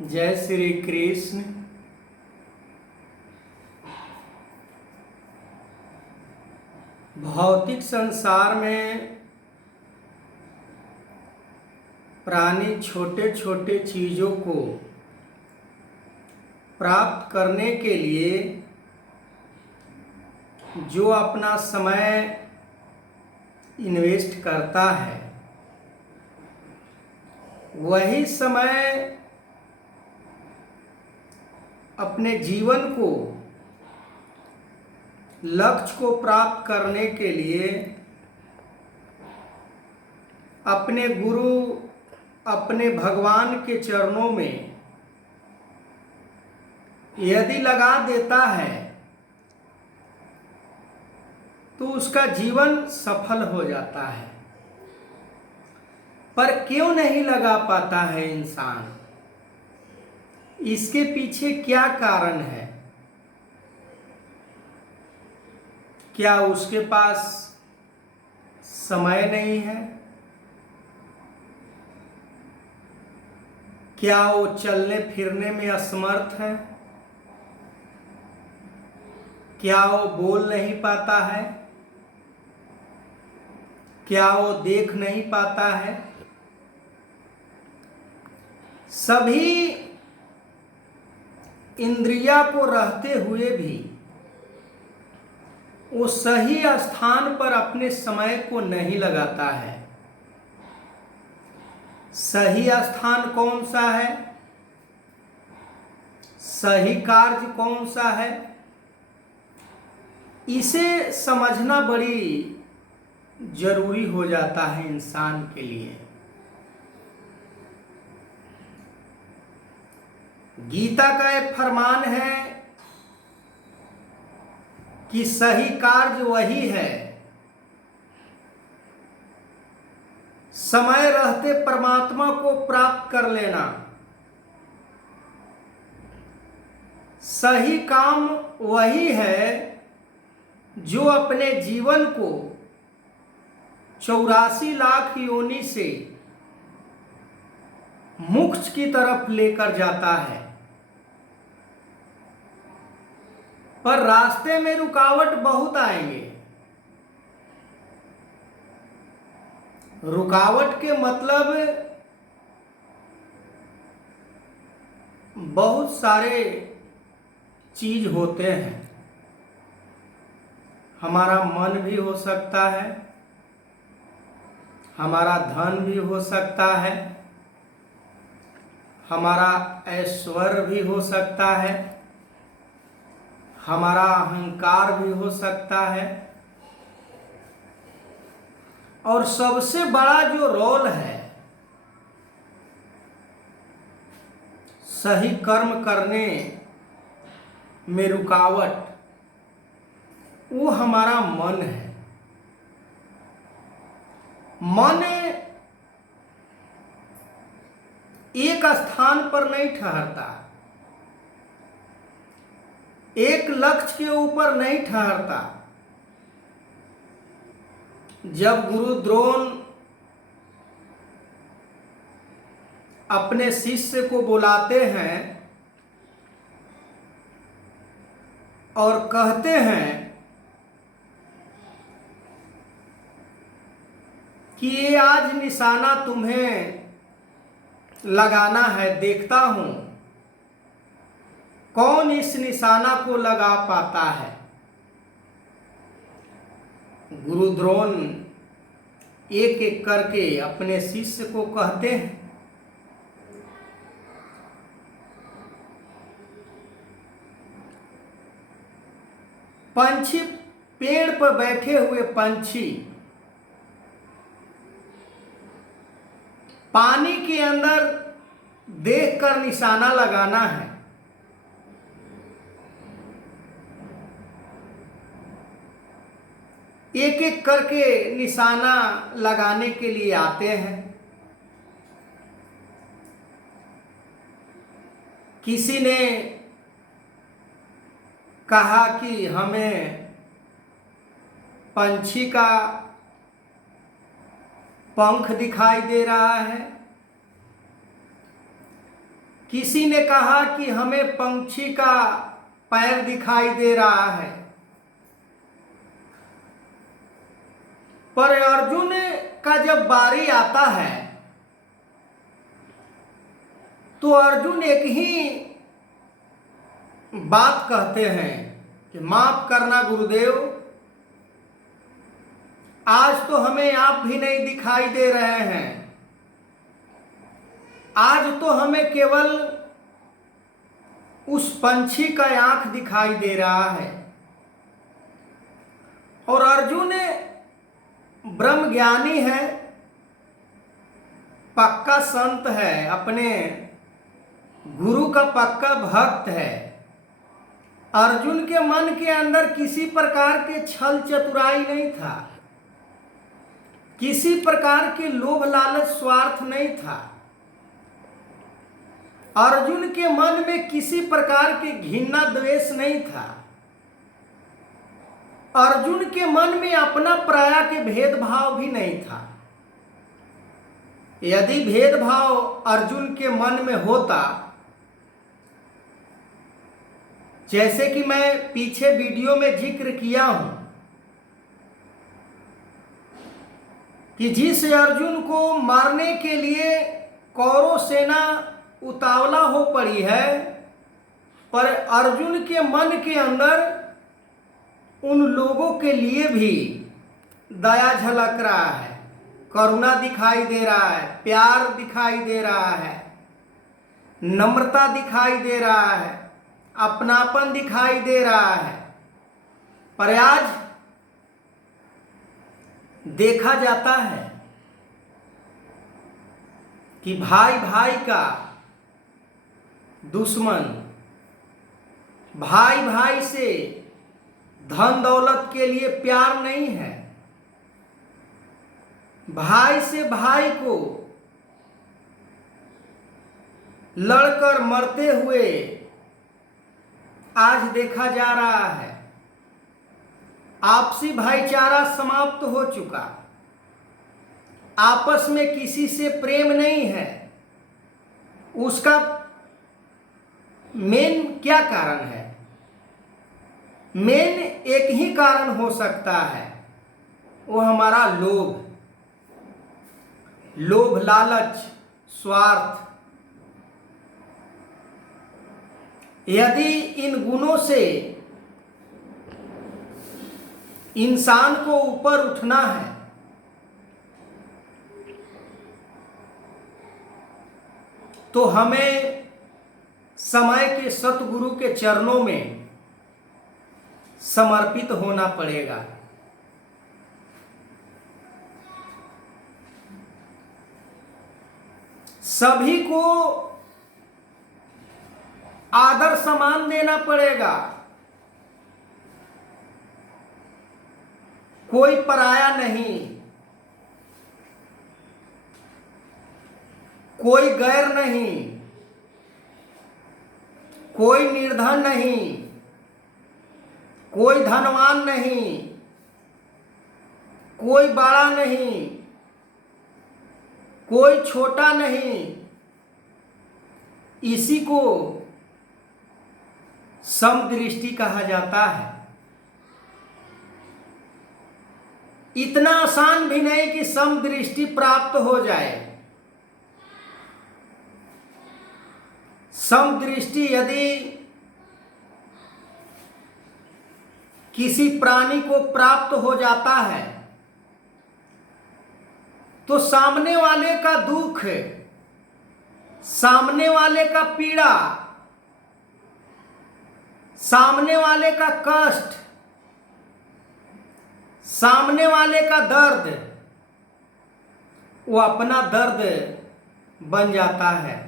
जय श्री कृष्ण। भौतिक संसार में प्राणी छोटे छोटे चीज़ों को प्राप्त करने के लिए जो अपना समय इन्वेस्ट करता है, वही समय अपने जीवन को लक्ष्य को प्राप्त करने के लिए अपने गुरु, अपने भगवान के चरणों में यदि लगा देता है तो उसका जीवन सफल हो जाता है। पर क्यों नहीं लगा पाता है इंसान? इसके पीछे क्या कारण है? क्या उसके पास समय नहीं है? क्या वो चलने फिरने में असमर्थ है? क्या वो बोल नहीं पाता है? क्या वो देख नहीं पाता है? सभी इंद्रिया को रहते हुए भी वो सही स्थान पर अपने समय को नहीं लगाता है। सही स्थान कौन सा है? सही कार्य कौन सा है? इसे समझना बड़ी जरूरी हो जाता है इंसान के लिए। गीता का एक फरमान है कि सही कार्य वही है समय रहते परमात्मा को प्राप्त कर लेना। सही काम वही है जो अपने जीवन को 84 लाख योनि से मोक्ष की तरफ लेकर जाता है। पर रास्ते में रुकावट बहुत आएंगे। रुकावट के मतलब बहुत सारे चीज होते हैं। हमारा मन भी हो सकता है, हमारा धन भी हो सकता है, हमारा ऐश्वर्य भी हो सकता है, हमारा अहंकार भी हो सकता है, और सबसे बड़ा जो रोल है सही कर्म करने में रुकावट, वो हमारा मन है। मन एक स्थान पर नहीं ठहरता, एक लक्ष्य के ऊपर नहीं ठहरता। जब गुरु द्रोण अपने शिष्य को बुलाते हैं और कहते हैं कि ये आज निशाना तुम्हें लगाना है, देखता हूं कौन इस निशाना को लगा पाता है। गुरु द्रोण एक एक करके अपने शिष्य को कहते हैं। पंछी, पेड़ पर बैठे हुए पंछी पानी के अंदर देखकर निशाना लगाना है। एक एक करके निशाना लगाने के लिए आते हैं। किसी ने कहा कि हमें पंछी का पंख दिखाई दे रहा है। किसी ने कहा कि हमें पंछी का पैर दिखाई दे रहा है, पर अर्जुन का जब बारी आता है तो अर्जुन एक ही बात कहते हैं कि माफ करना गुरुदेव, आज तो हमें आप भी नहीं दिखाई दे रहे हैं, आज तो हमें केवल उस पंछी का आंख दिखाई दे रहा है। और अर्जुन ब्रह्म ज्ञानी है, पक्का संत है, अपने गुरु का पक्का भक्त है। अर्जुन के मन के अंदर किसी प्रकार के छल चतुराई नहीं था, किसी प्रकार के लोभ लालच स्वार्थ नहीं था। अर्जुन के मन में किसी प्रकार के घृणा द्वेष नहीं था। अर्जुन के मन में अपना पराया के भेदभाव भी नहीं था। यदि भेदभाव अर्जुन के मन में होता, जैसे कि मैं पीछे वीडियो में जिक्र किया हूं कि जिस अर्जुन को मारने के लिए कौरव सेना उतावला हो पड़ी है, पर अर्जुन के मन के अंदर उन लोगों के लिए भी दया झलक रहा है, करुणा दिखाई दे रहा है, प्यार दिखाई दे रहा है, नम्रता दिखाई दे रहा है, अपनापन दिखाई दे रहा है। पर आज देखा जाता है कि भाई भाई का दुश्मन, भाई भाई से धन दौलत के लिए प्यार नहीं है, भाई से भाई को लड़कर मरते हुए आज देखा जा रहा है। आपसी भाईचारा समाप्त हो चुका, आपस में किसी से प्रेम नहीं है। उसका मेन क्या कारण है? मेन एक ही कारण हो सकता है, वो हमारा लोभ, लोभ लालच स्वार्थ। यदि इन गुणों से इंसान को ऊपर उठना है तो हमें समय के सतगुरु के चरणों में समर्पित होना पड़ेगा। सभी को आदर सम्मान देना पड़ेगा। कोई पराया नहीं, कोई गैर नहीं, कोई निर्धन नहीं, कोई धनवान नहीं, कोई बड़ा नहीं, कोई छोटा नहीं। इसी को समदृष्टि कहा जाता है। इतना आसान भी नहीं कि समदृष्टि प्राप्त हो जाए। समदृष्टि यदि किसी प्राणी को प्राप्त हो जाता है तो सामने वाले का दुख, सामने वाले का पीड़ा, सामने वाले का कष्ट, सामने वाले का दर्द, वो अपना दर्द बन जाता है।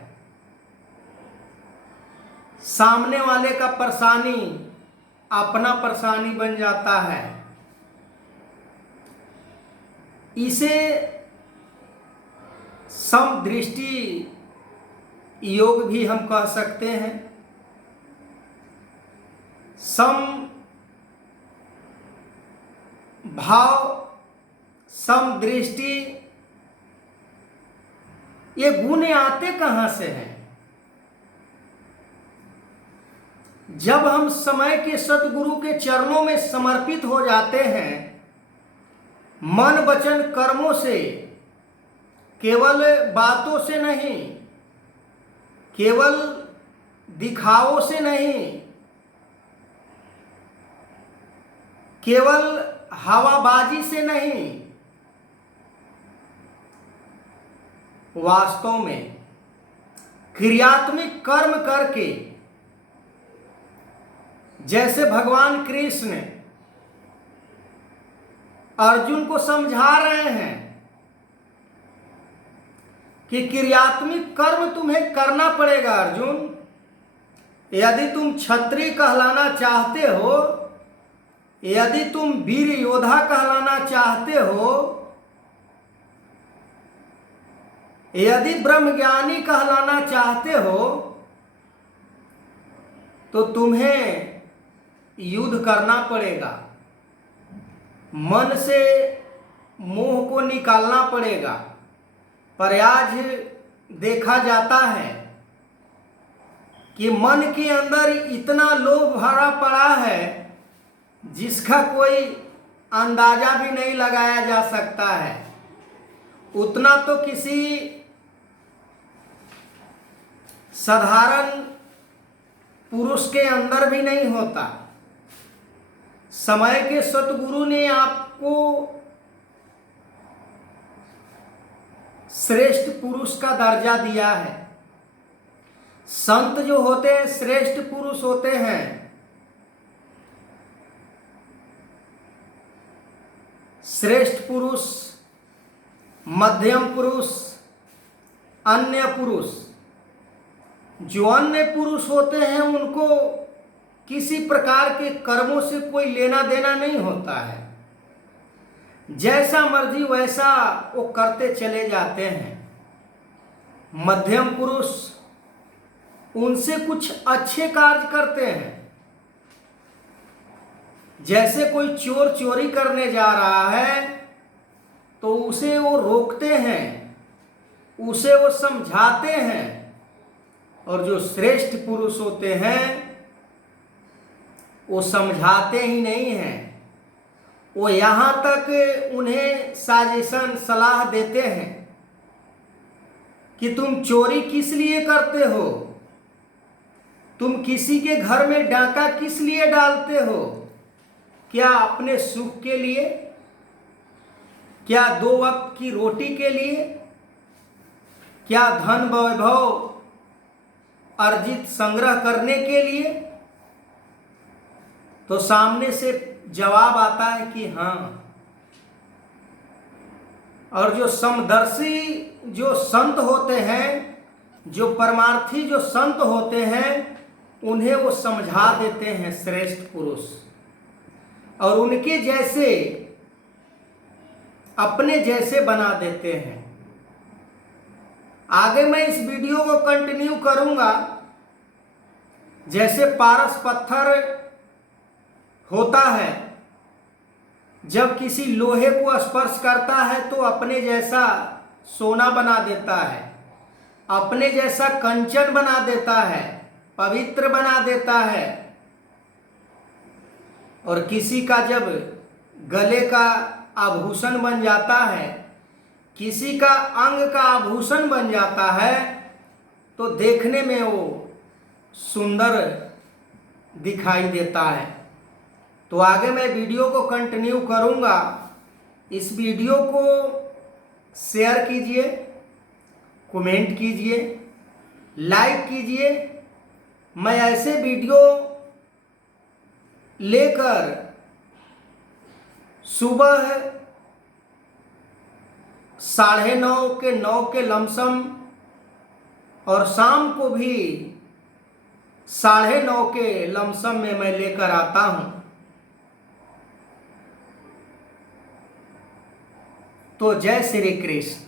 सामने वाले का परेशानी अपना परेशानी बन जाता है। इसे समदृष्टि योग भी हम कह सकते हैं। सम भाव, समदृष्टि, ये गुण आते कहाँ से हैं? जब हम समय के सतगुरु के चरणों में समर्पित हो जाते हैं, मन वचन कर्मों से, केवल बातों से नहीं, केवल दिखावों से नहीं, केवल हवाबाजी से नहीं, वास्तव में क्रियात्मक कर्म करके, जैसे भगवान कृष्ण अर्जुन को समझा रहे हैं कि क्रियात्मक कर्म तुम्हें करना पड़ेगा अर्जुन। यदि तुम क्षत्रिय कहलाना चाहते हो, यदि तुम वीर योद्धा कहलाना चाहते हो, यदि ब्रह्मज्ञानी कहलाना चाहते हो, तो तुम्हें युद्ध करना पड़ेगा। मन से मोह को निकालना पड़ेगा। पर आज देखा जाता है कि मन के अंदर इतना लोभ भरा पड़ा है जिसका कोई अंदाजा भी नहीं लगाया जा सकता है। उतना तो किसी साधारण पुरुष के अंदर भी नहीं होता। समय के सतगुरु ने आपको श्रेष्ठ पुरुष का दर्जा दिया है। संत जो होते हैं श्रेष्ठ पुरुष होते हैं। श्रेष्ठ पुरुष, मध्यम पुरुष, अन्य पुरुष। जो अन्य पुरुष होते हैं उनको किसी प्रकार के कर्मों से कोई लेना देना नहीं होता है। जैसा मर्जी वैसा वो करते चले जाते हैं। मध्यम पुरुष उनसे कुछ अच्छे कार्य करते हैं। जैसे कोई चोर चोरी करने जा रहा है तो उसे वो रोकते हैं, उसे वो समझाते हैं। और जो श्रेष्ठ पुरुष होते हैं वो समझाते ही नहीं हैं, वो यहाँ तक उन्हें साजिशन सलाह देते हैं कि तुम चोरी किस लिए करते हो, तुम किसी के घर में डाका किस लिए डालते हो, क्या अपने सुख के लिए, क्या 2 वक्त की रोटी के लिए, क्या धन वैभव अर्जित संग्रह करने के लिए। तो सामने से जवाब आता है कि हाँ। और जो समदर्शी जो संत होते हैं, जो परमार्थी जो संत होते हैं, उन्हें वो समझा देते हैं श्रेष्ठ पुरुष, और उनके जैसे अपने जैसे बना देते हैं। आगे मैं इस वीडियो को कंटिन्यू करूंगा। जैसे पारस पत्थर होता है, जब किसी लोहे को स्पर्श करता है तो अपने जैसा सोना बना देता है, अपने जैसा कंचन बना देता है, पवित्र बना देता है। और किसी का जब गले का आभूषण बन जाता है, किसी का अंग का आभूषण बन जाता है, तो देखने में वो सुंदर दिखाई देता है। तो आगे मैं वीडियो को कंटिन्यू करूंगा। इस वीडियो को शेयर कीजिए, कमेंट कीजिए, लाइक कीजिए। मैं ऐसे वीडियो लेकर सुबह 9:30 के लमसम और शाम को भी 9:30 के लमसम में मैं लेकर आता हूं। तो जय श्री कृष्ण।